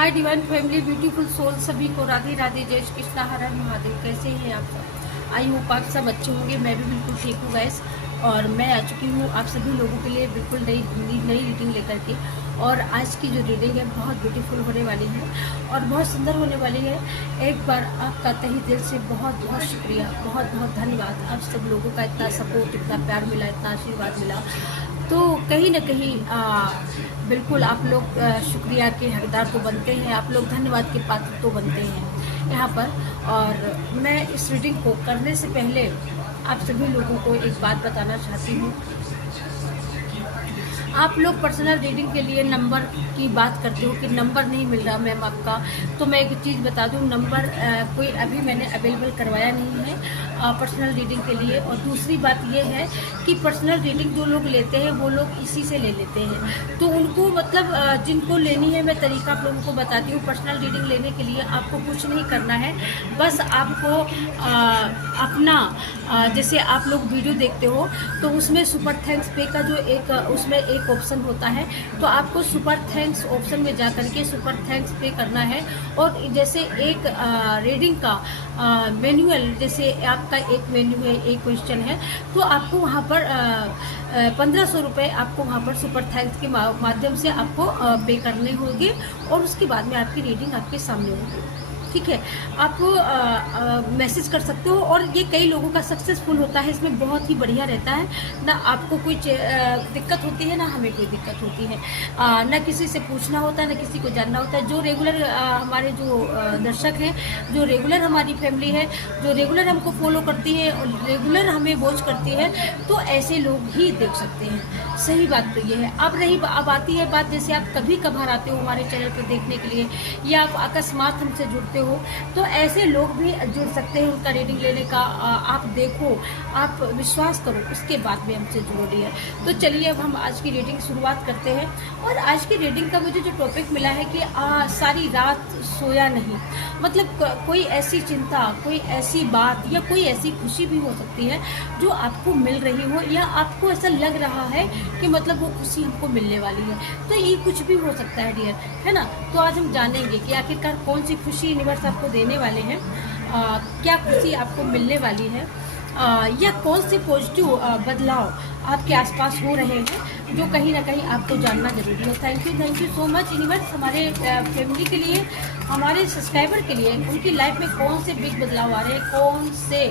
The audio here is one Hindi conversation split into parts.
हाय डिवाइन फैमिली, ब्यूटीफुल सोल, सभी को राधे राधे, जय श्री कृष्णा, हर हर महादेव। कैसे हैं आप सब? आई होप आप सब अच्छे होंगे। मैं भी बिल्कुल ठीक हूँ गैस। और मैं आ चुकी हूँ आप सभी लोगों के लिए बिल्कुल नई रीडिंग लेकर के। और आज की जो रीडिंग है बहुत ब्यूटीफुल होने वाली है और बहुत सुंदर होने वाली है। एक बार आपका तहे दिल से बहुत बहुत शुक्रिया, बहुत बहुत धन्यवाद। आप सब लोगों का इतना सपोर्ट, इतना प्यार मिला, इतना आशीर्वाद मिला, तो कहीं ना कहीं बिल्कुल आप लोग शुक्रिया के हकदार तो बनते हैं, आप लोग धन्यवाद के पात्र तो बनते हैं यहाँ पर। और मैं इस रीडिंग को करने से पहले आप सभी लोगों को एक बात बताना चाहती हूँ। आप लोग पर्सनल रीडिंग के लिए नंबर की बात करते हो कि नंबर नहीं मिल रहा मैम आपका, तो मैं एक चीज़ बता दूं, नंबर कोई अभी मैंने अवेलेबल करवाया नहीं है पर्सनल रीडिंग के लिए। और दूसरी बात ये है कि पर्सनल रीडिंग जो लोग लेते हैं वो लोग इसी से ले लेते हैं, तो उनको मतलब जिनको लेनी है मैं तरीका आप लोगों को बताती हूँ। पर्सनल रीडिंग लेने के लिए आपको कुछ नहीं करना है, बस आपको अपना जैसे आप लोग वीडियो देखते हो तो उसमें सुपर थैंक्स पे का जो एक उसमें एक ऑप्शन होता है, तो आपको सुपर थैंक्स ऑप्शन में जा करके सुपर थैंक्स पे करना है। और जैसे एक रीडिंग का मैनुअल, जैसे आपका एक मेन्यू है, एक क्वेश्चन है, तो आपको वहाँ पर 1500 रुपये आपको वहाँ पर सुपर थैंक्स के माध्यम से आपको पे करने होंगे और उसके बाद में आपकी रीडिंग आपके सामने होगी। ठीक है, आप मैसेज कर सकते हो और ये कई लोगों का सक्सेसफुल होता है, इसमें बहुत ही बढ़िया रहता है ना। आपको कोई दिक्कत होती है ना हमें कोई दिक्कत होती है, ना किसी से पूछना होता है ना किसी को जानना होता है। जो रेगुलर हमारे जो दर्शक हैं, जो रेगुलर हमारी फैमिली है, जो रेगुलर हमको फॉलो करती है और रेगुलर हमें वॉच करती है, तो ऐसे लोग ही देख सकते हैं। सही बात तो ये है। अब आती है बात, जैसे आप कभी कभार आते हो हमारे चैनल पर देखने के लिए या आप अकस्मात हमसे जुड़ते हो, तो ऐसे लोग भी जुड़ सकते हैं। उनका रीडिंग लेने का आप देखो, आप विश्वास करो, उसके बाद में हमसे जुड़ी है। तो चलिए अब हम आज की रीडिंग शुरुआत करते हैं। और आज की रीडिंग का मुझे जो टॉपिक मिला है कि सारी रात सोया नहीं, मतलब कोई ऐसी चिंता, कोई ऐसी बात या कोई ऐसी खुशी भी हो सकती है जो आपको मिल रही हो या आपको ऐसा लग रहा है कि मतलब वो खुशी हमको मिलने वाली है। तो ये कुछ भी हो सकता है डियर, है ना। तो आज हम जानेंगे कि आखिरकार कौन सी खुशी यूनिवर्स आपको देने वाले हैं, क्या खुशी आपको मिलने वाली है, या कौन से पॉजिटिव बदलाव आपके आसपास हो रहे हैं जो कहीं ना कहीं आपको जानना जरूरी है। Thank you so much universe, हमारे फैमिली के लिए, हमारे सब्सक्राइबर के लिए, उनकी लाइफ में कौन से बिग बदलाव आ रहे हैं, कौन से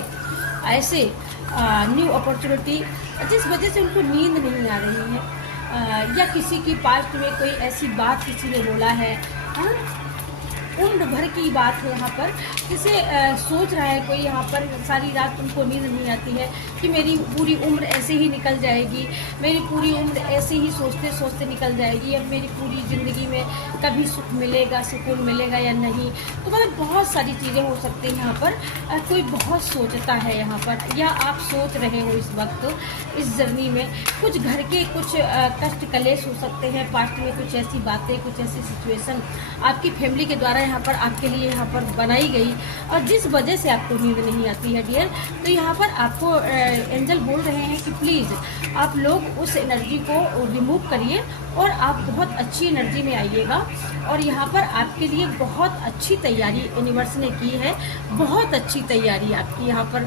ऐसे न्यू अपॉर्चुनिटी जिस वजह से उनको नींद नहीं आ रही है, या किसी की पास्ट में कोई ऐसी बात किसी ने बोला है, उम्र भर की बात है यहाँ पर। जैसे सोच रहा है कोई यहाँ पर सारी रात तुमको नींद नहीं आती है कि मेरी पूरी उम्र ऐसे ही निकल जाएगी, मेरी पूरी उम्र ऐसे ही सोचते सोचते निकल जाएगी, अब मेरी पूरी ज़िंदगी में कभी सुख मिलेगा, सुकून मिलेगा या नहीं। तो मतलब बहुत सारी चीज़ें हो सकती हैं यहाँ पर। कोई बहुत सोचता है यहाँ पर, या आप सोच रहे हो इस वक्त इस जर्नी में कुछ घर के कुछ कष्ट कलेश हो सकते हैं, पास्ट में कुछ ऐसी बातें, कुछ ऐसी सिचुएशन आपकी फैमिली के द्वारा यहाँ पर आपके लिए यहाँ पर बनाई गई और जिस वजह से आपको नींद नहीं आती है डियर। तो यहाँ पर आपको एंजल बोल रहे हैं कि प्लीज़ आप लोग उस एनर्जी को रिमूव करिए और आप बहुत अच्छी एनर्जी में आइएगा। और यहाँ पर आपके लिए बहुत अच्छी तैयारी यूनिवर्स ने की है, बहुत अच्छी तैयारी आपकी यहाँ पर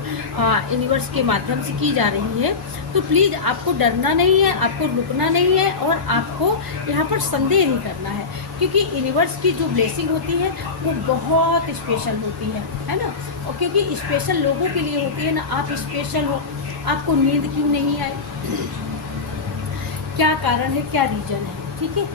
यूनिवर्स के माध्यम से की जा रही है। तो प्लीज़ आपको डरना नहीं है, आपको रुकना नहीं है और आपको यहाँ पर संदेह नहीं करना है, क्योंकि यूनिवर्स की जो ब्लेसिंग होती है वो बहुत स्पेशल होती है ना। और क्योंकि स्पेशल लोगों के लिए होती है ना, आप स्पेशल हो, आपको नींद क्यों नहीं आई, क्या कारण है, क्या रीजन है, ठीक है।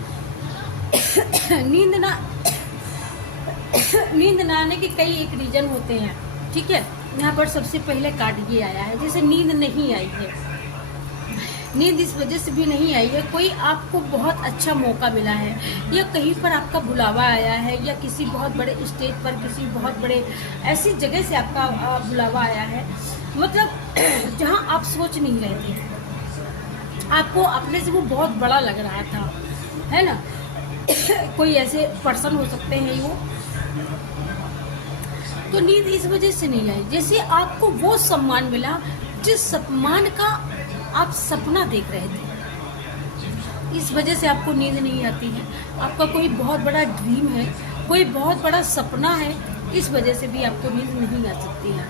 नींद ना आने के कई एक रीजन होते हैं, ठीक है। यहाँ पर सबसे पहले कार्ड ये आया है, जैसे नींद नहीं आई है, नींद इस वजह से भी नहीं आई है, कोई आपको बहुत अच्छा मौका मिला है या कहीं पर आपका बुलावा आया है या किसी बहुत बड़े स्टेज पर, किसी बहुत बड़े ऐसी जगह से आपका बुलावा आया है, मतलब जहां आप सोच नहीं रहे थे, आपको अपने से वो बहुत बड़ा लग रहा था, है ना। कोई ऐसे पर्सन हो सकते हैं वो, तो नींद इस वजह से नहीं आई, जैसे आपको वो सम्मान मिला जिस सम्मान का आप सपना देख रहे थे, इस वजह से आपको नींद नहीं आती है। आपका कोई बहुत बड़ा ड्रीम है कोई बहुत बड़ा सपना है, इस वजह से भी आपको नींद नहीं आ सकती है।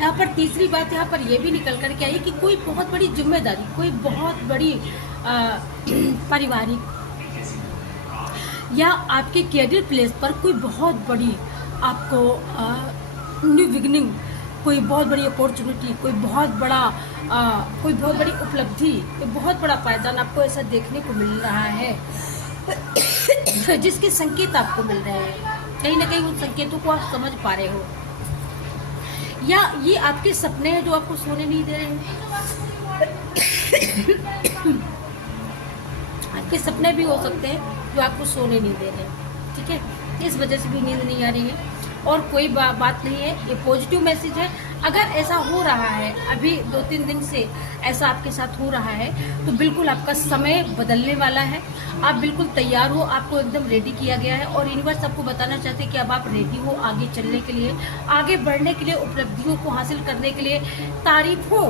यहाँ पर तीसरी बात यहाँ पर यह भी निकल कर के आई कि कोई बहुत बड़ी जिम्मेदारी, कोई बहुत बड़ी पारिवारिक या आपके कैरियर प्लेस पर कोई बहुत बड़ी आपको न्यू बिगनिंग, कोई बहुत बड़ी अपॉर्चुनिटी, कोई बहुत बड़ी उपलब्धि, कोई बहुत बड़ा पायदान आपको ऐसा देखने को मिल रहा है जिसके संकेत आपको मिल रहे हैं। कहीं ना कहीं उन संकेतों को आप समझ पा रहे हो, या ये आपके सपने हैं जो आपको सोने नहीं दे रहे हैं। आपके सपने भी हो सकते हैं जो आपको सोने नहीं दे रहे, ठीक है, इस वजह से भी नींद नहीं आ रही है। और कोई बात नहीं है, ये पॉजिटिव मैसेज है। अगर ऐसा हो रहा है, अभी 2-3 दिन से ऐसा आपके साथ हो रहा है, तो बिल्कुल आपका समय बदलने वाला है। आप बिल्कुल तैयार हो, आपको एकदम रेडी किया गया है। और यूनिवर्स आपको बताना चाहते हैं कि अब आप रेडी हो आगे चलने के लिए, आगे बढ़ने के लिए, उपलब्धियों को हासिल करने के लिए, तारीफों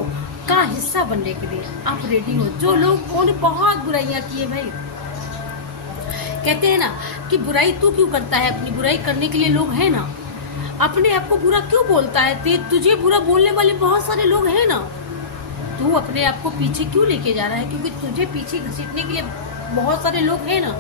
का हिस्सा बनने के लिए आप रेडी हो। जो लोग उन्होंने बहुत बुराइयां की है भाई, कहते हैं ना कि बुराई तू क्यों करता है, अपनी बुराई करने के लिए लोग हैं ना। अपने आप को बुरा क्यों बोलता है, तुझे बुरा बोलने वाले बहुत सारे लोग हैं ना। तू अपने आप को पीछे क्यों लेके जा रहा है, क्योंकि तुझे पीछे घसीटने के लिए बहुत सारे लोग हैं ना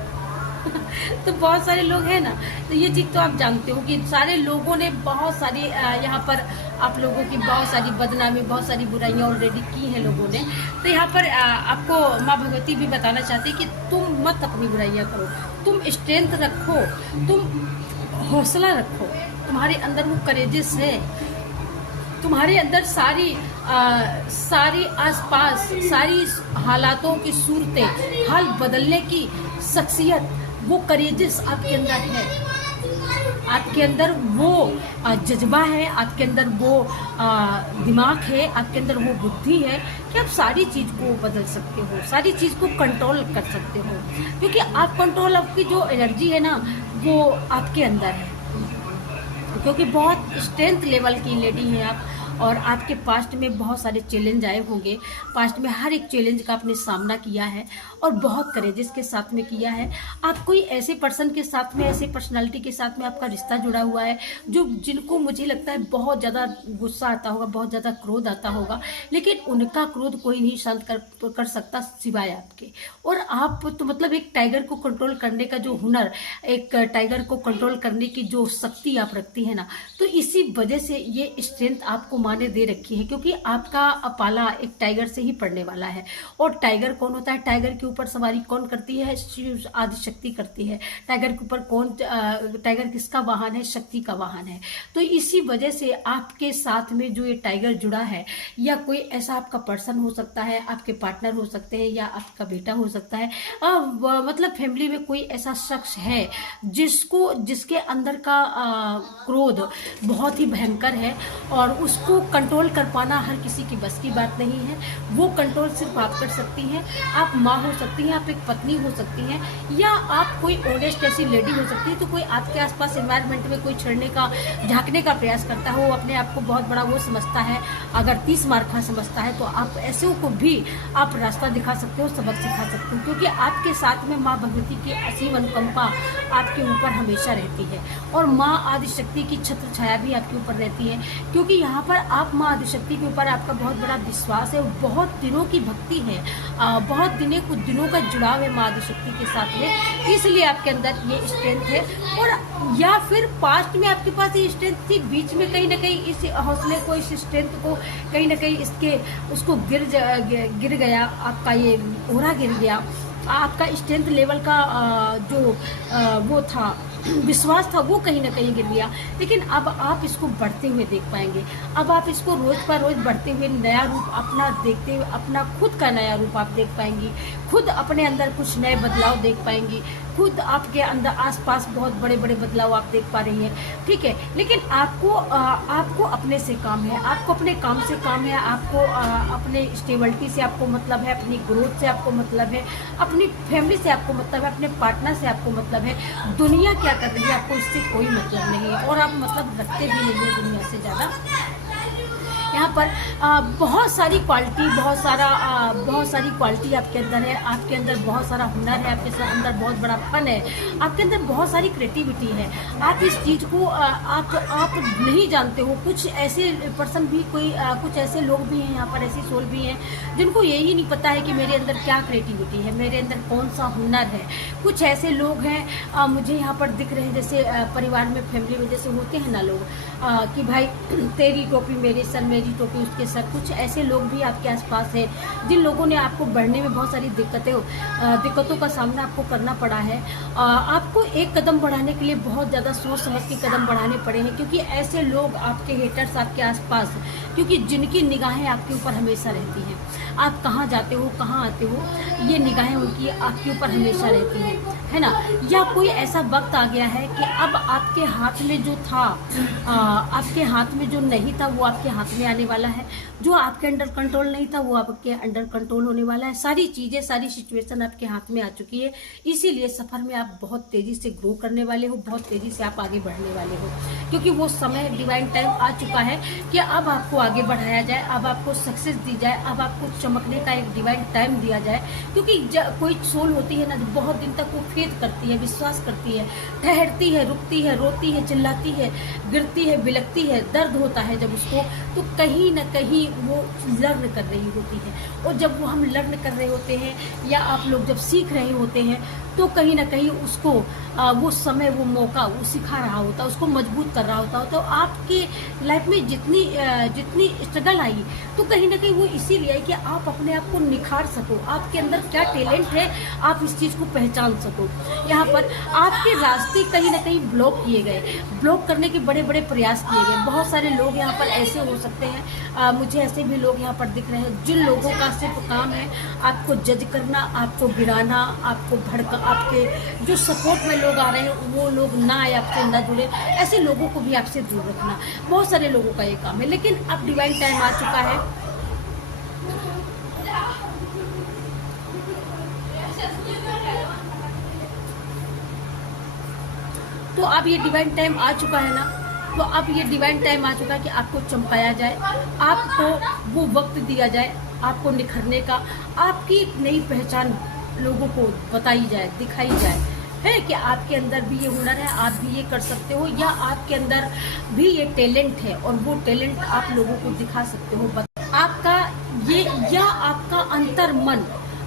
तो बहुत सारे लोग हैं ना। तो ये चीज़ तो आप जानते हो कि सारे लोगों ने बहुत सारी यहाँ पर आप लोगों की बहुत सारी बदनामी, बहुत सारी बुराइयाँ ऑलरेडी की हैं लोगों ने। तो यहाँ पर आपको माँ भगवती भी बताना चाहती है कि तुम मत अपनी बुराइयाँ करो, तुम स्ट्रेंथ रखो, तुम हौसला रखो, तुम्हारे अंदर वो करेजेस है, तुम्हारे अंदर सारी आसपास सारी हालातों की सूरतें हाल बदलने की शख्सियत, वो करेजेस आपके अंदर है। आपके अंदर वो जज्बा है, आपके अंदर वो दिमाग है, आपके अंदर वो बुद्धि है कि आप सारी चीज़ को बदल सकते हो, सारी चीज़ को कंट्रोल कर सकते हो। क्योंकि आप कंट्रोल, आपकी जो एनर्जी है ना, वो आपके अंदर है। क्योंकि बहुत स्ट्रेंथ लेवल की लेडी हैं आप, और आपके पास्ट में बहुत सारे चैलेंज आए होंगे। पास्ट में हर एक चैलेंज का आपने सामना किया है और बहुत करेजेस के साथ में किया है। आप कोई ऐसे पर्सन के साथ में, ऐसे पर्सनालिटी के साथ में आपका रिश्ता जुड़ा हुआ है जिनको मुझे लगता है बहुत ज़्यादा गुस्सा आता होगा, बहुत ज़्यादा क्रोध आता होगा, लेकिन उनका क्रोध कोई नहीं शांत कर सकता सिवाय आपके। और आप तो मतलब एक टाइगर को कंट्रोल करने का जो हुनर, एक टाइगर को कंट्रोल करने की जो शक्ति आप रखती है ना, तो इसी वजह से ये स्ट्रेंथ आपको माँ ने दे रखी है। क्योंकि आपका पाला एक टाइगर से ही पड़ने वाला है। और टाइगर कौन होता है, टाइगर के ऊपर सवारी कौन करती है, आदि शक्ति करती है। टाइगर के ऊपर कौन, टाइगर किसका वाहन है, शक्ति का वाहन है। तो इसी वजह से आपके साथ में जो ये टाइगर जुड़ा है, या कोई ऐसा आपका पर्सन हो सकता है, आपके पार्टनर हो सकते हैं, या आपका बेटा हो सकता है, मतलब फैमिली में कोई ऐसा शख्स है जिसके अंदर का क्रोध बहुत ही भयंकर है, और उसको कंट्रोल कर पाना हर किसी की बस की बात नहीं है। वो कंट्रोल सिर्फ आप कर सकती हैं। आप माँ हो सकती हैं, आप एक पत्नी हो सकती हैं, या आप कोई ऑनेस्ट ऐसी लेडी हो सकती है। तो कोई आपके आसपास एनवायरनमेंट में कोई छड़ने का, झांकने का प्रयास करता है, वो अपने आप को बहुत बड़ा वो समझता है, अगर 30 मार्क का समझता है, तो आप ऐसे को भी आप रास्ता दिखा सकते हो, सबक सिखा सकते हो। क्योंकि आपके साथ में माँ भगवती की असीम अनुकंपा आपके ऊपर हमेशा रहती है, और माँ आदिशक्ति की छत्र छाया भी आपके ऊपर रहती है। क्योंकि यहाँ पर आप माँ आदिशक्ति के ऊपर आपका बहुत बड़ा विश्वास है, बहुत दिनों की भक्ति है, बहुत दिनों का जुड़ाव है माँ आदिशक्ति के साथ में, इसलिए आपके अंदर ये स्ट्रेंथ है। और या फिर पास्ट में आपके पास ये स्ट्रेंथ थी, बीच में कहीं ना कहीं इस हौसले को, इस स्ट्रेंथ को कहीं ना कहीं उसको गिर गया, आपका ये ओरा गिर गया, आपका स्ट्रेंथ लेवल का जो वो था, विश्वास था, वो कहीं ना कहीं गिर गया। लेकिन अब आप इसको बढ़ते हुए देख पाएंगे। अब आप इसको रोज पर रोज बढ़ते हुए नया रूप अपना देखते हुए, अपना खुद का नया रूप आप देख पाएंगी, खुद अपने अंदर कुछ नए बदलाव देख पाएंगी, खुद आपके अंदर आसपास बहुत बड़े बड़े बदलाव आप देख पा रही हैं, ठीक है। लेकिन आपको अपने से काम है, आपको अपने काम से काम है, आपको अपने स्टेबिलिटी से आपको मतलब है, अपनी ग्रोथ से आपको मतलब है, अपनी फैमिली से आपको मतलब है, अपने पार्टनर से आपको मतलब है। दुनिया क्या कर रही है आपको इससे कोई मतलब नहीं है, और आप मतलब रखते भी नहीं है दुनिया से ज़्यादा। यहाँ पर बहुत सारी क्वालिटी, बहुत सारी क्वालिटी आपके अंदर है, आपके अंदर बहुत सारा हुनर है, आपके अंदर बहुत बड़ा फन है, आपके अंदर बहुत सारी क्रिएटिविटी है। आप इस चीज़ को आप नहीं जानते हो। कुछ ऐसे पर्सन भी कुछ ऐसे लोग भी हैं यहाँ पर, ऐसी सोल भी हैं जिनको यही नहीं पता है कि मेरे अंदर क्या क्रिएटिविटी है, मेरे अंदर कौन सा हुनर है। कुछ ऐसे लोग हैं मुझे यहाँ पर दिख रहे हैं, जैसे परिवार में, फैमिली में जैसे होते हैं ना लोग कि भाई तेरी टोपी मेरे सर, मेरी टोपी उसके सर। कुछ ऐसे लोग भी आपके आसपास हैं जिन लोगों ने आपको बढ़ने में बहुत सारी दिक्कतों का सामना आपको करना पड़ा है। आपको एक कदम बढ़ाने के लिए बहुत ज़्यादा सोच समझ के कदम बढ़ाने पड़े हैं, क्योंकि ऐसे लोग आपके हेटर्स आपके आसपास, क्योंकि जिनकी निगाहें आपके ऊपर हमेशा रहती हैं, आप कहाँ जाते हो कहाँ आते हो, ये निगाहें उनकी आपके ऊपर हमेशा रहती हैं, है ना। या कोई ऐसा वक्त आ गया है कि अब आपके हाथ में जो था, आपके हाथ में जो नहीं था वो आपके हाथ में आने वाला है। जो आपके अंडर कंट्रोल नहीं था वो आपके अंडर कंट्रोल होने वाला है। सारी चीज़ें, सारी सिचुएशन आपके हाथ में आ चुकी है। इसीलिए सफ़र में आप बहुत तेज़ी से ग्रो करने वाले हो, बहुत तेज़ी से आप आगे बढ़ने वाले हो, क्योंकि वो समय, डिवाइन टाइम आ चुका है कि अब आपको आगे बढ़ाया जाए, अब आपको सक्सेस दी जाए, अब आपको चमकने का एक डिवाइन टाइम दिया जाए। क्योंकि कोई सोल होती है ना, बहुत दिन तक वो फेथ करती है, विश्वास करती है, ठहरती है, रुकती है, रोती है, चिल्लाती है, गिरती है, बिलकती है, दर्द होता है जब उसको, तो कहीं ना कहीं वो लर्न कर रही होती है। और जब वो हम लर्न कर रहे होते हैं, या आप लोग जब सीख रहे होते हैं, तो कहीं ना कहीं उसको वो समय, वो मौका वो सिखा रहा होता है, उसको मजबूत कर रहा होता है। तो आपकी लाइफ में जितनी स्ट्रगल आई, तो कहीं ना कहीं वो इसीलिए है कि आप अपने आप को निखार सको, आपके अंदर क्या टैलेंट है आप इस चीज़ को पहचान सको। यहाँ पर आपके रास्ते कहीं ना कहीं ब्लॉक किए गए, ब्लॉक करने के बड़े बड़े प्रयास किए गए। बहुत सारे लोग यहाँ पर ऐसे हो सकते हैं, मुझे ऐसे भी लोग यहाँ पर दिख रहे हैं जिन लोगों का सिर्फ काम है आपको जज करना, आपको गिराना, आपको भड़का, आपके जो सपोर्ट में लोग आ रहे हैं वो लोग ना आए, आपसे ना जुड़े, ऐसे लोगों को भी आपसे दूर रखना। बहुत सारे लोगों का ये काम है। लेकिन अब डिवाइन टाइम आ चुका है, तो अब ये डिवाइन टाइम आ चुका है ना, तो अब ये डिवाइन टाइम आ चुका है कि आपको चमकाया जाए, आपको वो वक्त दिया जाए आपको निखरने का, आपकी नई पहचान लोगों को बताई जाए, दिखाई जाए, है कि आपके अंदर भी ये हुनर है, आप भी ये कर सकते हो, या आपके अंदर भी ये टैलेंट है और वो टैलेंट आप लोगों को दिखा सकते हो। आपका ये, या आपका अंतर मन,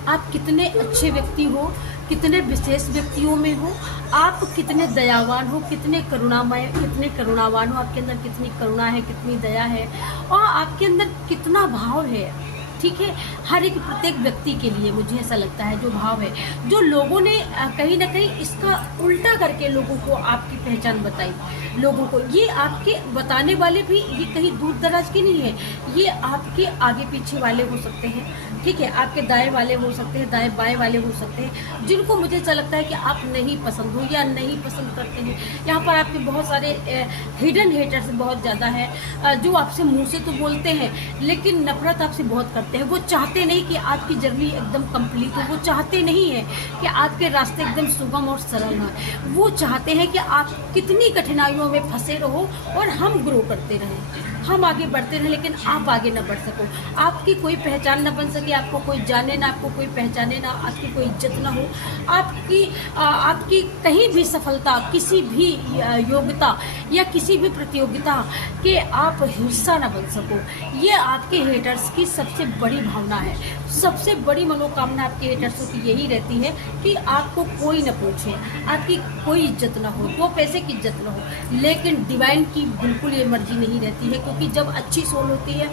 आप कितने अच्छे व्यक्ति हो, कितने विशेष व्यक्तियों में हो, आप कितने दयावान हो, कितने करुणामय, कितने करुणावान हो, आपके अंदर कितनी करुणा है, कितनी दया है, और आपके अंदर कितना भाव है। ठीक है, हर एक प्रत्येक व्यक्ति के लिए मुझे ऐसा लगता है जो भाव है, जो लोगों ने कहीं ना कहीं इसका उल्टा करके लोगों को आपकी पहचान बताई, लोगों को ये आपके बताने वाले भी ये कहीं दूर दराज के नहीं है, ये आपके आगे पीछे वाले हो सकते हैं, ठीक है, आपके दाएं वाले हो सकते हैं, दाएं बाएं वाले हो सकते हैं, जिनको मुझे ऐसा लगता है कि आप नहीं पसंद हो या नहीं पसंद करते हैं। यहाँ पर आपके बहुत सारे हिडन हेटर्स बहुत ज़्यादा हैं, जो आपसे मुँह से तो बोलते हैं लेकिन नफरत आपसे बहुत करते हैं। वो चाहते नहीं कि आपकी जर्नी एकदम कंप्लीट हो, वो चाहते नहीं है कि आपके रास्ते एकदम सुगम और सरल हो, वो चाहते हैं कि आप कितनी कठिनाइयों में फंसे रहो और हम ग्रो करते रहें, हम आगे बढ़ते रहें, लेकिन आप आगे न बढ़ सको, आपकी कोई पहचान न बन सके, आपको कोई जाने ना, आपको कोई पहचाने ना, आपकी कोई इज्जत ना हो, आपकी कहीं भी सफलता, किसी भी योग्यता या किसी भी प्रतियोगिता के आप हिस्सा न बन सको, ये आपके हेटर्स की सबसे बड़ी भावना है। सबसे बड़ी मनोकामना आपके हेटर्सों की यही रहती है कि आपको कोई न पूछे, आपकी कोई इज्जत ना हो, 2 पैसे की इज्जत ना हो। लेकिन डिवाइन की बिल्कुल ये मर्जी नहीं रहती है, क्योंकि जब अच्छी सोल होती है,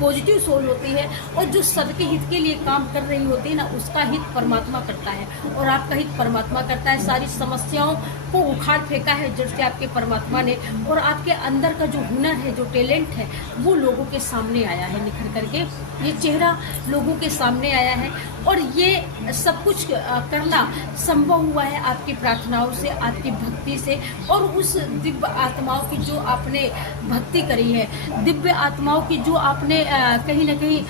पॉजिटिव सोल होती है, और जो सबके हित के लिए काम कर रही होती है ना, उसका हित परमात्मा करता है और आपका हित परमात्मा करता है। सारी समस्याओं को उखाड़ फेंका है जड़ से आपके परमात्मा ने, और आपके अंदर का जो हुनर है, जो टैलेंट है, वो लोगों के सामने आया है निखर करके, ये चेहरा लोगों के सामने आया है। और ये सब कुछ करना संभव हुआ है आपकी प्रार्थनाओं से, आपकी भक्ति से, और उस दिव्य आत्माओं की जो आपने भक्ति करी है, दिव्य आत्माओं की जो आपने कहीं ना कहीं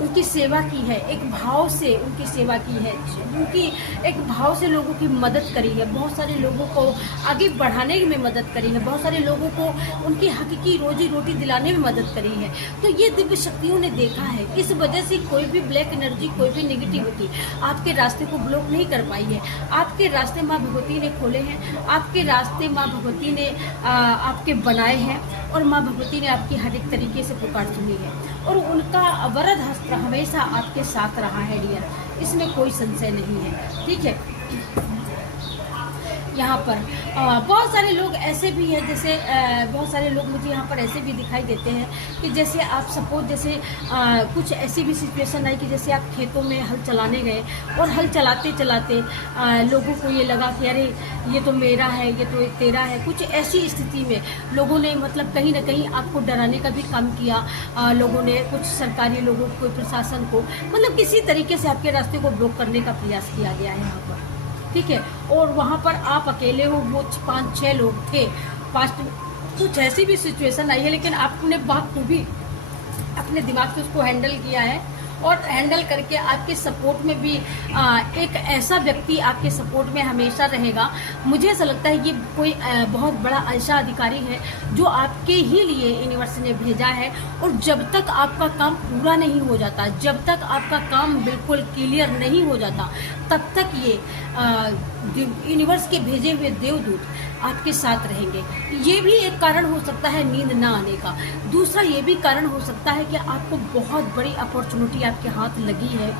उनकी सेवा की है, एक भाव से उनकी सेवा की है, उनकी एक भाव से लोगों की मदद करी है, बहुत सारे लोगों को आगे बढ़ाने में मदद करी है, बहुत सारे लोगों को उनकी हकीकी रोजी रोटी दिलाने में मदद करी है। तो ये दिव्य शक्तियों ने देखा है, इस वजह से कोई भी ब्लैक एनर्जी, कोई भी नेगेटिविटी आपके रास्ते को ब्लॉक नहीं कर पाई है। आपके रास्ते माँ भगवती ने खोले हैं, आपके रास्ते माँ भगवती ने आपके बनाए हैं, और माँ भगवती ने आपकी हर एक तरीके से पुकार सुनी है, और उनका वरद हस्त हमेशा आपके साथ रहा है डियर, इसमें कोई संशय नहीं है। ठीक है, यहाँ पर बहुत सारे लोग ऐसे भी हैं, जैसे बहुत सारे लोग मुझे यहाँ पर ऐसे भी दिखाई देते हैं कि जैसे आप सपोज जैसे कुछ ऐसी भी सिचुएशन आई कि जैसे आप खेतों में हल चलाने गए, और हल चलाते चलाते लोगों को ये लगा कि अरे ये तो मेरा है, ये तो तेरा है। कुछ ऐसी स्थिति में लोगों ने मतलब कहीं ना कहीं आपको डराने का भी काम किया, लोगों ने, कुछ सरकारी लोगों को, प्रशासन को, मतलब किसी तरीके से आपके रास्ते को ब्लॉक करने का प्रयास किया गया है यहाँ पर। ठीक है, और वहाँ पर आप अकेले हो, वो 5-6 लोग थे, कुछ ऐसी भी सिचुएशन आई है, लेकिन आपने बखूबी अपने दिमाग से उसको हैंडल किया है, और हैंडल करके आपके सपोर्ट में भी एक ऐसा व्यक्ति आपके सपोर्ट में हमेशा रहेगा। मुझे ऐसा लगता है ये कोई बहुत बड़ा ऐसा अधिकारी है जो आपके ही लिए यूनिवर्स ने भेजा है, और जब तक आपका काम पूरा नहीं हो जाता, जब तक आपका काम बिल्कुल क्लियर नहीं हो जाता, तब तक ये यूनिवर्स के भेजे हुए देवदूत आपके साथ रहेंगे। ये भी एक कारण हो सकता है नींद ना आने का। दूसरा ये भी कारण हो सकता है कि आपको बहुत बड़ी अपॉर्चुनिटी आपके हाथ लगी है,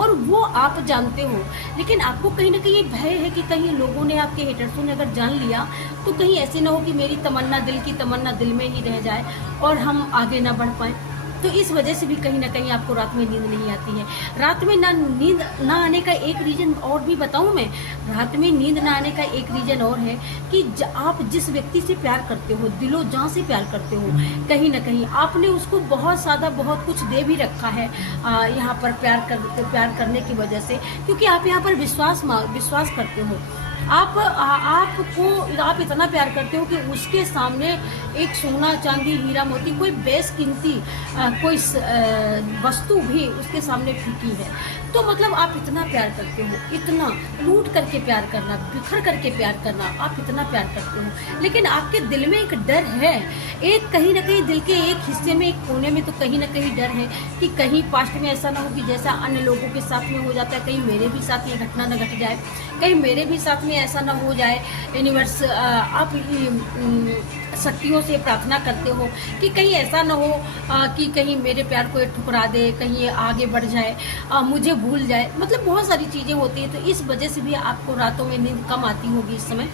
और वो आप जानते हो, लेकिन आपको कहीं ना कहीं भय है कि कहीं लोगों ने, आपके हेटर्सों ने अगर जान लिया तो कहीं ऐसे ना हो कि मेरी तमन्ना, दिल की तमन्ना दिल में ही रह जाए और हम आगे ना बढ़ पाए। तो इस वजह से भी कहीं ना कहीं आपको रात में नींद नहीं आती है। रात में नींद ना आने का एक रीज़न और भी बताऊं मैं, रात में नींद ना आने का एक रीज़न और है कि आप जिस व्यक्ति से प्यार करते हो, दिलो जान से प्यार करते हो, कहीं ना कहीं आपने उसको बहुत ज़्यादा बहुत कुछ दे भी रखा है यहाँ पर प्यार करने की वजह से, क्योंकि आप यहाँ पर विश्वास करते हो। आप इतना प्यार करते हो कि उसके सामने एक सोना, चांदी, हीरा, मोती, कोई बेशकीमती कोई वस्तु भी उसके सामने फीकी है। तो मतलब आप इतना प्यार करते हो, इतना लूट करके प्यार करना, बिखर करके प्यार करना, आप इतना प्यार करते हो, लेकिन आपके दिल में एक डर है, एक कहीं ना कहीं दिल के एक हिस्से में, एक कोने में तो कहीं ना कहीं डर है कि कहीं पास्ट में ऐसा ना हो कि जैसा अन्य लोगों के साथ में हो जाता है, कहीं मेरे भी साथ ये घटना न घट जाए, कहीं मेरे भी साथ में ऐसा ना हो जाए। यूनिवर्स, आप शक्तियों से प्रार्थना करते हो कि कहीं ऐसा ना हो कि कहीं मेरे प्यार को ठुकरा दे, कहीं ये आगे बढ़ जाए, मुझे भूल जाए, मतलब बहुत सारी चीज़ें होती हैं। तो इस वजह से भी आपको रातों में नींद कम आती होगी इस समय।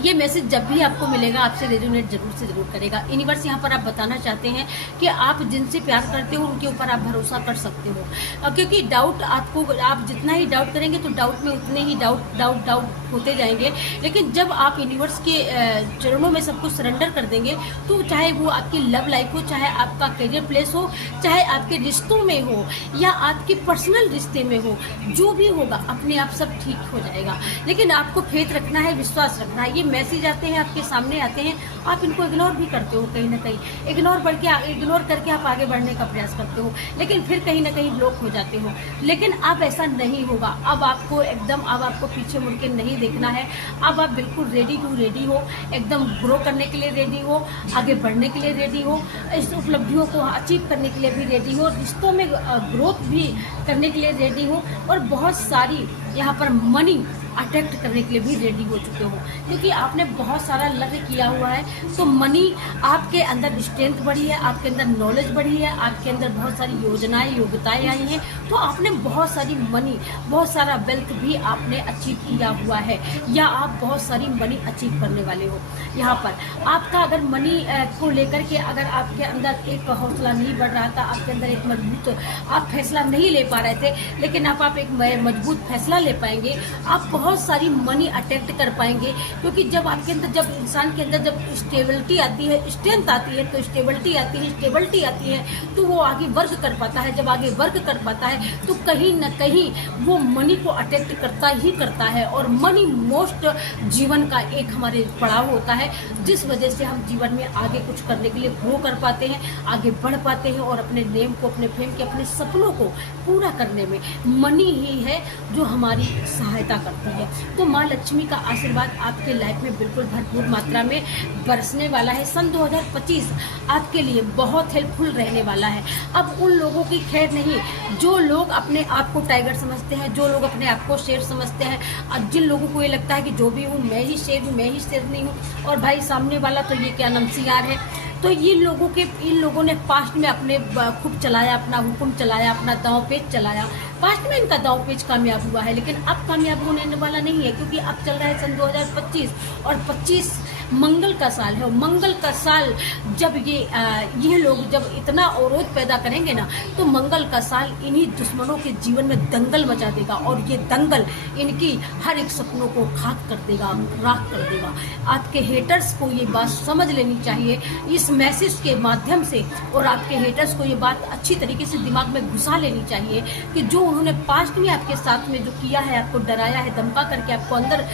ये मैसेज जब भी आपको मिलेगा आपसे रेजोनेट जरूर से जरूर करेगा। यूनिवर्स यहाँ पर आप बताना चाहते हैं कि आप जिनसे प्यार करते हो उनके ऊपर आप भरोसा कर सकते हो, क्योंकि डाउट आपको, आप जितना ही डाउट करेंगे तो डाउट में उतने ही डाउट होते जाएंगे। लेकिन जब आप यूनिवर्स के चरणों में सब कुछ सरेंडर कर देंगे, तो चाहे वो आपकी लव लाइफ हो, चाहे आपका करियर प्लेस हो, चाहे आपके रिश्तों में हो, या आपके पर्सनल रिश्ते में हो, जो भी होगा अपने आप सब ठीक हो जाएगा। लेकिन आपको फेथ रखना है, विश्वास रखना है। ये मैसेज आते हैं, आपके सामने आते हैं, आप इनको इग्नोर भी करते हो, कहीं ना कहीं इग्नोर करके आप आगे बढ़ने का प्रयास करते हो, लेकिन फिर कहीं ना कहीं ब्लॉक हो जाते हो। लेकिन अब ऐसा नहीं होगा। अब आपको एकदम, अब आपको पीछे मुड़ के नहीं देखना है। अब आप बिल्कुल रेडी हो, एकदम ग्रो करने के लिए रेडी हो, आगे बढ़ने के लिए रेडी हो, इस उपलब्धियों को अचीव करने के लिए भी रेडी हो, रिश्तों में ग्रोथ भी करने के लिए रेडी हो, और बहुत सारी यहाँ पर मनी अट्रैक्ट करने के लिए भी रेडी हो चुके हो, क्योंकि आपने बहुत सारा लक्ष्य किया हुआ है। तो मनी, आपके अंदर स्ट्रेंथ बढ़ी है, आपके अंदर नॉलेज बढ़ी है, आपके अंदर बहुत सारी योजनाएं, योग्यताएं आई हैं, तो आपने बहुत सारी मनी, बहुत सारा वेल्थ भी आपने अचीव किया हुआ है, या आप बहुत सारी मनी अचीव करने वाले हो। यहाँ पर आपका अगर मनी को लेकर के अगर आपके अंदर एक हौसला नहीं बढ़ रहा था, आपके अंदर एक मजबूत, आप फैसला नहीं ले पा रहे थे, लेकिन आप एक मजबूत फैसला फायदा ले पाएंगे, आप बहुत सारी मनी अट्रैक्ट कर पाएंगे। क्योंकि जब आपके अंदर, जब इंसान के अंदर जब स्टेबिलिटी आती है, स्ट्रेंथ आती है, तो स्टेबिलिटी आती है तो वो आगे वर्क कर पाता है। जब आगे वर्क कर पाता है तो कहीं ना कहीं वो मनी को अट्रैक्ट करता ही करता है। और मनी मोस्ट जीवन का एक हमारे पड़ाव होता है, जिस वजह से हम जीवन में आगे कुछ करने के लिए ग्रो कर पाते हैं, आगे बढ़ पाते हैं और अपने नेम को, अपने फेम के, अपने सपनों को पूरा करने में मनी ही है जो हमारी सहायता करती है। तो माँ लक्ष्मी का आशीर्वाद आपके लाइफ में बिल्कुल भरपूर मात्रा में बरसने वाला है। सन 2025 आपके लिए बहुत हेल्पफुल रहने वाला है। अब उन लोगों की खैर नहीं जो लोग अपने आप को टाइगर समझते हैं, जो लोग अपने आप को शेर समझते हैं, जिन लोगों को ये लगता है कि जो भी हूँ मैं ही शेर हूँ, मैं ही शेर नहीं हूँ, और भाई सामने वाला तो ये क्या नमसियार है। तो इन लोगों ने पास्ट में अपने खूब चलाया, अपना हुक्म चलाया, अपना दांव पेच चलाया। पास्ट में इनका दांव पेच कामयाब हुआ है, लेकिन अब कामयाब होने वाला नहीं है, क्योंकि अब चल रहा है सन 2025 और 25 मंगल का साल है। और मंगल का साल जब ये लोग जब इतना अवरोध पैदा करेंगे ना, तो मंगल का साल इन्हीं दुश्मनों के जीवन में दंगल मचा देगा, और ये दंगल इनकी हर एक सपनों को खाक कर देगा, राख कर देगा। आपके हेटर्स को ये बात समझ लेनी चाहिए इस मैसेज के माध्यम से, और आपके हेटर्स को ये बात अच्छी तरीके से दिमाग में घुसा लेनी चाहिए कि जो उन्होंने पास्ट में आपके साथ में जो किया है, आपको डराया है, धमका करके आपको अंदर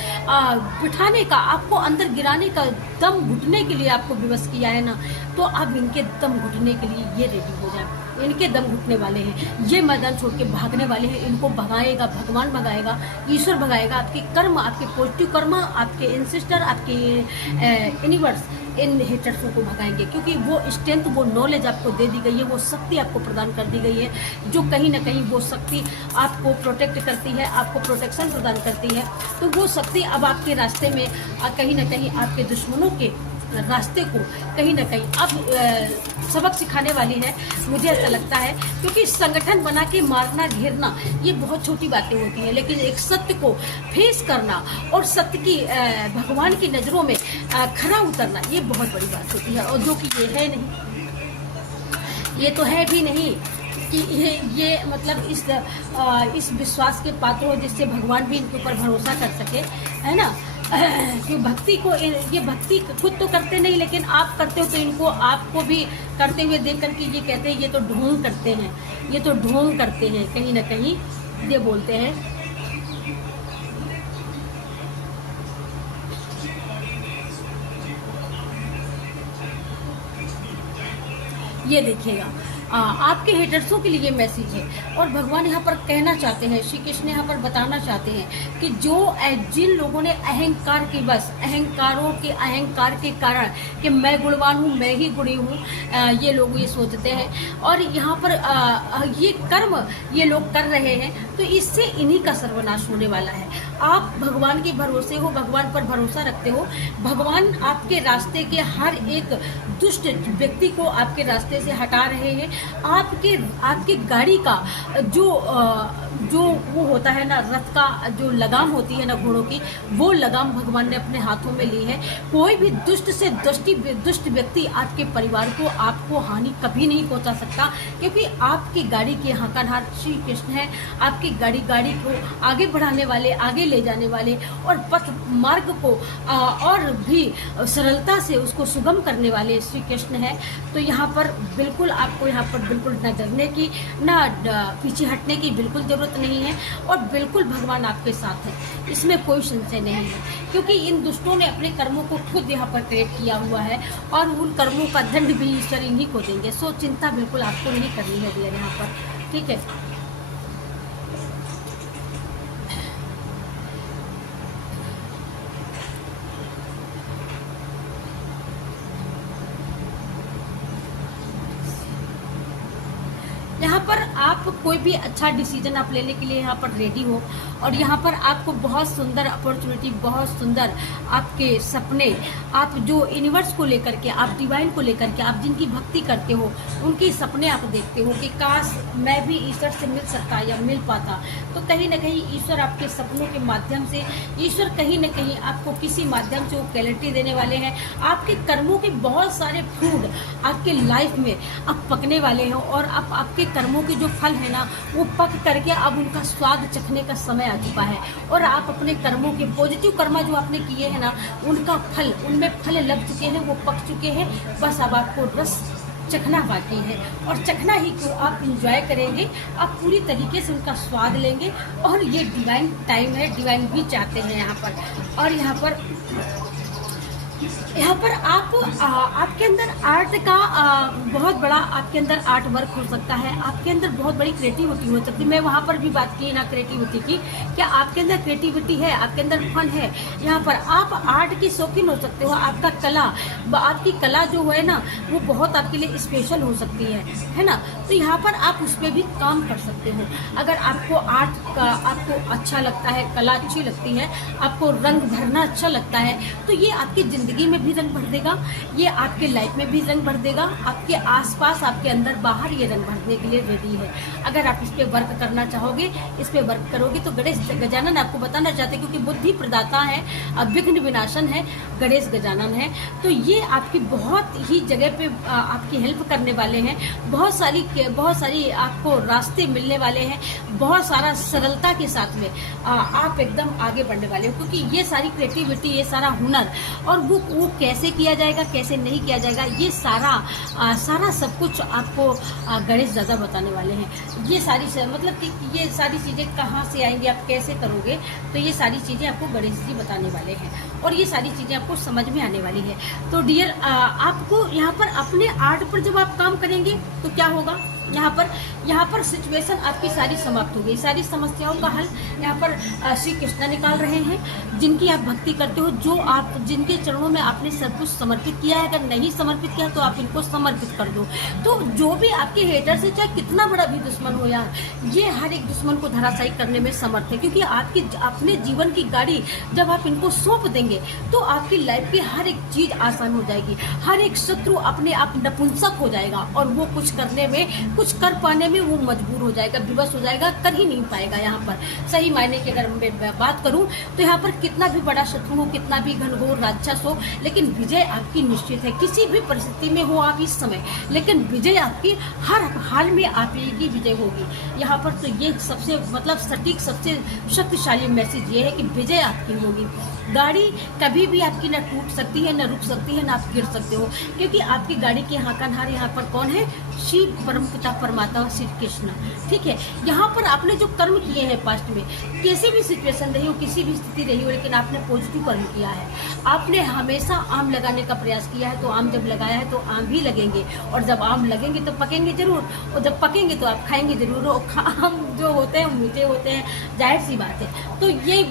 बिठाने का, आपको अंदर गिराने का, दम घुटने के लिए आपको विवश किया है ना, तो अब इनके दम घुटने के लिए ये रेडी हो जाए। इनके दम घुटने वाले हैं, ये मैदान छोड़ के भागने वाले हैं। इनको भगाएगा भगवान, भगाएगा ईश्वर, भगाएगा आपके कर्म, आपके पॉजिटिव कर्म, आपके एंसेस्टर, आपके यूनिवर्स इन हेटर्सों को भगाएंगे। क्योंकि वो स्ट्रेंथ, वो नॉलेज आपको दे दी गई है, वो शक्ति आपको प्रदान कर दी गई है, जो कहीं ना कहीं वो शक्ति आपको प्रोटेक्ट करती है, आपको प्रोटेक्शन प्रदान करती है। तो वो शक्ति अब आपके रास्ते में कहीं ना कहीं आपके दुश्मनों के रास्ते को कहीं ना कहीं अब सबक सिखाने वाली है, मुझे ऐसा लगता है। क्योंकि संगठन बना के मारना, घेरना ये बहुत छोटी बातें होती हैं, लेकिन एक सत्य को फेस करना और सत्य की भगवान की नज़रों में खरा उतरना, ये बहुत बड़ी बात होती है। और जो कि ये है नहीं, ये तो है भी नहीं कि ये मतलब इस विश्वास के पात्र हो जिससे भगवान भी इनके ऊपर भरोसा कर सके, है ना। कि भक्ति को, ये भक्ति खुद तो करते नहीं, लेकिन आप करते हो तो इनको आपको भी करते हुए देख करके ये कहते हैं ये तो ढोंग करते हैं, ये तो ढोंग करते हैं, कहीं ना कहीं ये बोलते हैं। ये देखिएगा आपके हेटर्सों के लिए मैसेज है, और भगवान यहाँ पर कहना चाहते हैं, श्री कृष्ण यहाँ पर बताना चाहते हैं कि जिन लोगों ने अहंकार के बस, अहंकार के कारण कि मैं गुणवान हूँ, मैं ही गुणी हूँ, ये लोग ये सोचते हैं, और यहाँ पर ये कर्म ये लोग कर रहे हैं, तो इससे इन्हीं का सर्वनाश होने वाला है। आप भगवान के भरोसे हो, भगवान पर भरोसा रखते हो, भगवान आपके रास्ते के हर एक दुष्ट व्यक्ति को आपके रास्ते से हटा रहे हैं। आपके गाड़ी का जो वो होता है ना, रथ का जो लगाम होती है ना, घोड़ों की, वो लगाम भगवान ने अपने हाथों में ली है। कोई भी दुष्ट व्यक्ति आपके परिवार को, आपको हानि कभी नहीं पहुंचा सकता, क्योंकि आपकी गाड़ी के हाथ श्री कृष्ण है। आपकी गाड़ी को आगे बढ़ाने वाले, आगे ले जाने वाले, और पथ मार्ग को और भी सरलता से उसको सुगम करने वाले श्री कृष्ण है। तो यहाँ पर बिल्कुल आपको यहाँ पर बिल्कुल न डरने की, न पीछे हटने की बिल्कुल ज़रूरत नहीं है, और बिल्कुल भगवान आपके साथ है, इसमें कोई संशय नहीं है। क्योंकि इन दुष्टों ने अपने कर्मों को खुद यहाँ पर क्रिएट किया हुआ है, और उन कर्मों का दंड भी ईश्वर इन्हीं को देंगे। सो चिंता बिल्कुल आपको नहीं करनी है डियर यहाँ पर, ठीक है। यहाँ पर आप कोई भी अच्छा डिसीजन आप लेने के लिए यहाँ पर रेडी हो, और यहाँ पर आपको बहुत सुंदर अपॉर्चुनिटी, बहुत सुंदर आपके सपने, आप जो यूनिवर्स को लेकर के, आप डिवाइन को लेकर के, आप जिनकी भक्ति करते हो, उनके सपने आप देखते हो कि काश मैं भी ईश्वर से मिल सकता या मिल पाता। तो कहीं ना कहीं ईश्वर आपके सपनों के माध्यम से, ईश्वर कहीं ना कहीं आपको किसी माध्यम से वो क्लैरिटी देने वाले हैं। आपके कर्मों के बहुत सारे फ्रूट आपके लाइफ में अब पकने वाले हैं, और अब आपके कर्मों के जो फल है ना वो पक करके अब उनका स्वाद चखने का समय आ चुका है। और आप अपने कर्मों के पॉजिटिव कर्म जो आपने किए हैं ना, उनका फल, उनमें फल लग चुके हैं, वो पक चुके हैं। बस अब आपको रस चखना बाकी है, और चखना ही क्यों, आप इंजॉय करेंगे, आप पूरी तरीके से उनका स्वाद लेंगे। और ये डिवाइन टाइम है, डिवाइन भी चाहते हैं यहाँ पर। और यहाँ पर आप आपके अंदर आर्ट का बहुत बड़ा आपके अंदर आर्ट वर्क हो सकता है, आपके अंदर बहुत बड़ी क्रिएटिविटी हो सकती है। मैं वहाँ पर भी बात की ना क्रिएटिविटी की, क्या आपके अंदर क्रिएटिविटी है, आपके अंदर फन है। यहाँ पर आप आर्ट की शौकीन हो सकते हो, आपका कला, आपकी कला जो है ना वो बहुत आपके लिए स्पेशल हो सकती है ना। तो यहाँ पर आप उस पर भी काम कर सकते हो। अगर आपको आर्ट का आपको अच्छा लगता है, कला अच्छी लगती है, आपको रंग भरना अच्छा लगता है, तो ये आपकी ज़िंदगी में भी रंग भर देगा, ये आपके लाइफ में भी रंग भर देगा, आपके आसपास, आपके अंदर बाहर ये रंग भरने के लिए रेडी है। अगर आप इस पे वर्क करना चाहोगे, इस पे वर्क करोगे, तो गणेश गजानन आपको बताना चाहते हैं, क्योंकि बुद्धि प्रदाता है, विघ्न विनाशन है, गणेश गजानन है। तो ये आपकी बहुत ही जगह पे आपकी हेल्प करने वाले हैं, बहुत सारी आपको रास्ते मिलने वाले हैं, बहुत सारा सरलता के साथ में आप एकदम आगे बढ़ने वाले हो। क्योंकि ये सारी क्रिएटिविटी, ये सारा हुनर, और वो कैसे किया जाएगा, कैसे नहीं किया जाएगा, ये सारा सब कुछ आपको गणेश दादा बताने वाले हैं। ये सारी मतलब कि ये सारी चीज़ें कहाँ से आएंगी, आप कैसे करोगे, तो ये सारी चीज़ें आपको गणेश जी बताने वाले हैं, और ये सारी चीज़ें आपको समझ में आने वाली है। तो डियर, आपको यहाँ पर अपने आर्ट पर जब आप काम करेंगे तो क्या होगा, यहाँ पर सिचुएशन आपकी सारी समाप्त हो गई, सारी समस्याओं का हल यहाँ पर श्री कृष्ण निकाल रहे हैं, जिनकी आप भक्ति करते हो, जो आप जिनके चरणों में आपने सब कुछ समर्पित किया है। अगर नहीं समर्पित किया तो आप इनको समर्पित कर दो। तो जो भी आपके हेटर से, चाहे कितना बड़ा भी दुश्मन हो यार, ये हर एक दुश्मन को धराशायी करने में समर्थ है। क्योंकि आपकी अपने जीवन की गाड़ी जब आप इनको सौंप देंगे तो आपकी लाइफ की हर एक चीज आसान हो जाएगी, हर एक शत्रु अपने आप नपुंसक हो जाएगा, और वो कुछ करने में, कुछ कर पाने में वो मजबूर हो जाएगा, विवश हो जाएगा, कर ही नहीं पाएगा। यहाँ पर सही मायने की अगर मैं बात करूं तो यहाँ पर कितना भी बड़ा शत्रु हो, कितना भी घनघोर राक्षस हो, लेकिन विजय आपकी निश्चित है। किसी भी परिस्थिति में हो आप इस समय, लेकिन विजय आपकी हर हाल में आप ही की विजय होगी। यहाँ पर तो ये सबसे मतलब सटीक, सबसे शक्तिशाली मैसेज ये है कि विजय आपकी होगी। गाड़ी कभी भी आपकी न टूट सकती है, न रुक सकती है, न आप गिर सकते हो, क्योंकि आपकी गाड़ी के हाकनहार यहाँ पर कौन है, शिव परम पिता परमात्मा श्री कृष्ण। ठीक है, यहाँ पर आपने जो कर्म किए हैं पास्ट में, कैसी भी सिचुएशन रही हो, किसी भी स्थिति रही हो, लेकिन आपने पॉजिटिव कर्म किया है। आपने हमेशा आम लगाने का प्रयास किया है, तो आम जब लगाया है तो आम भी लगेंगे, और जब आम लगेंगे तो पकेंगे जरूर, और जब पकेंगे तो आप खाएंगे जरूर। और आम जो होते हैं मीठे होते हैं, जाहिर सी बात है। तो ये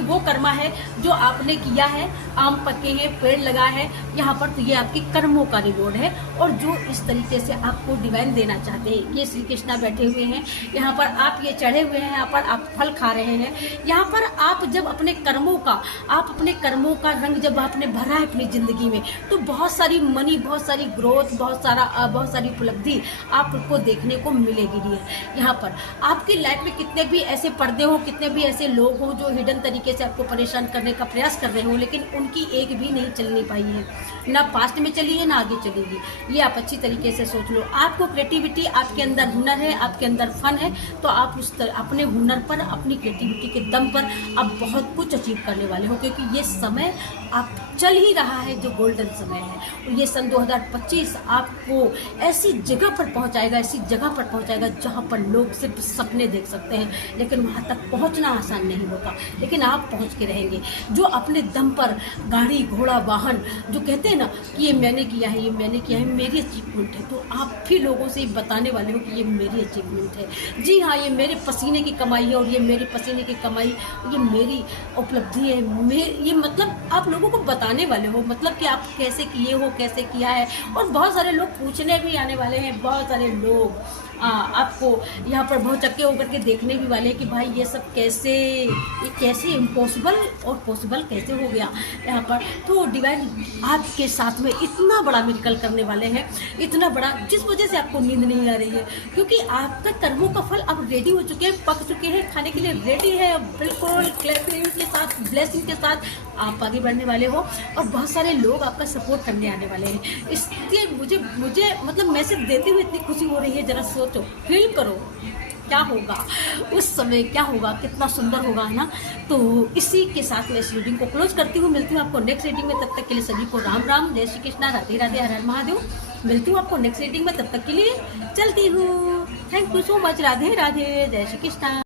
वो कर्मा है जो आपने किया है, आम पके हैं, पेड़ लगा है यहाँ पर, तो ये आपके कर्मों का रिवॉर्ड है। और जो इस तरीके से आपको डिवाइन देना चाहते हैं, ये श्री कृष्णा बैठे हुए हैं यहाँ पर, आप ये चढ़े हुए हैं यहाँ पर, आप फल खा रहे हैं यहाँ पर। आप जब अपने कर्मों का रंग जब आपने भरा है अपनी जिंदगी में, तो बहुत सारी मनी, बहुत सारी ग्रोथ, बहुत सारी उपलब्धि आपको देखने को मिलेगी। यहाँ पर आपकी लाइफ में कितने भी ऐसे पर्दे हो, कितने भी ऐसे लोग हो जो हिडन तरीके से आपको परेशान करने का प्रयास कर रहे हो, लेकिन उनकी एक भी नहीं चलनी पाई है, ना पास्ट में चली है, ना आगे चलेगी। ये आप अच्छी तरीके से सोच लो। आपको क्रिएटिविटी, आपके अंदर हुनर है, आपके अंदर फन है, तो आप अपने हुनर पर, अपनी क्रिएटिविटी के दम पर आप बहुत कुछ अचीव करने वाले हो। क्योंकि ये समय आप चल ही रहा है जो गोल्डन समय है, और ये सन 2025 आपको ऐसी जगह पर पहुंचाएगा जहां पर लोग सिर्फ सपने देख सकते हैं, लेकिन वहां तक पहुंचना आसान नहीं होता, लेकिन आप पहुंच के रहेंगे। जो अपने दम पर गाड़ी, घोड़ा, वाहन, जो कहते हैं ना कि ये मैंने किया है, मेरी अचीवमेंट है, तो आप भी लोगों से बताने वाले हो कि ये मेरी अचीवमेंट है। जी हाँ, ये मेरे पसीने की कमाई है, और ये मेरे पसीने की कमाई, ये मेरी उपलब्धि है। ये मतलब आप लोगों को बताने वाले हो, मतलब कि आप कैसे किए हो, कैसे किया है। और बहुत सारे लोग पूछने भी आने वाले हैं, बहुत सारे लोग आपको यहाँ पर बहुत चक्के होकर के देखने भी वाले कि भाई ये सब कैसे इम्पॉसिबल और पॉसिबल कैसे हो गया यहाँ पर। तो डिवाइन आपके साथ में इतना बड़ा मिरेकल करने वाले हैं, इतना बड़ा, जिस वजह से आपको नींद नहीं आ रही है, क्योंकि आपका कर्मों का फल अब रेडी हो चुके हैं, पक चुके हैं, खाने के लिए रेडी है। बिल्कुल क्लैपिंग के साथ, ब्लेसिंग के साथ आप आगे बढ़ने वाले हो, और बहुत सारे लोग आपका सपोर्ट करने आने वाले हैं। इसलिए मुझे मतलब मैसेज देते हुए इतनी खुशी हो रही है, जरा सोचो, फील करो। क्या होगा, उस समय क्या होगा, कितना सुंदर होगा, है ना। तो इसी के साथ मैं इस रीडिंग को क्लोज करती हूँ। मिलती हूँ आपको नेक्स्ट रीडिंग में, तब तक के लिए सभी को राम राम, जय श्री कृष्णा, राधे राधे, हर हर महादेव। मिलती हूँ आपको नेक्स्ट रीडिंग में, तब तक के लिए चलती हूँ। Thank you so much. Radhe Radhe, जय श्री कृष्णा।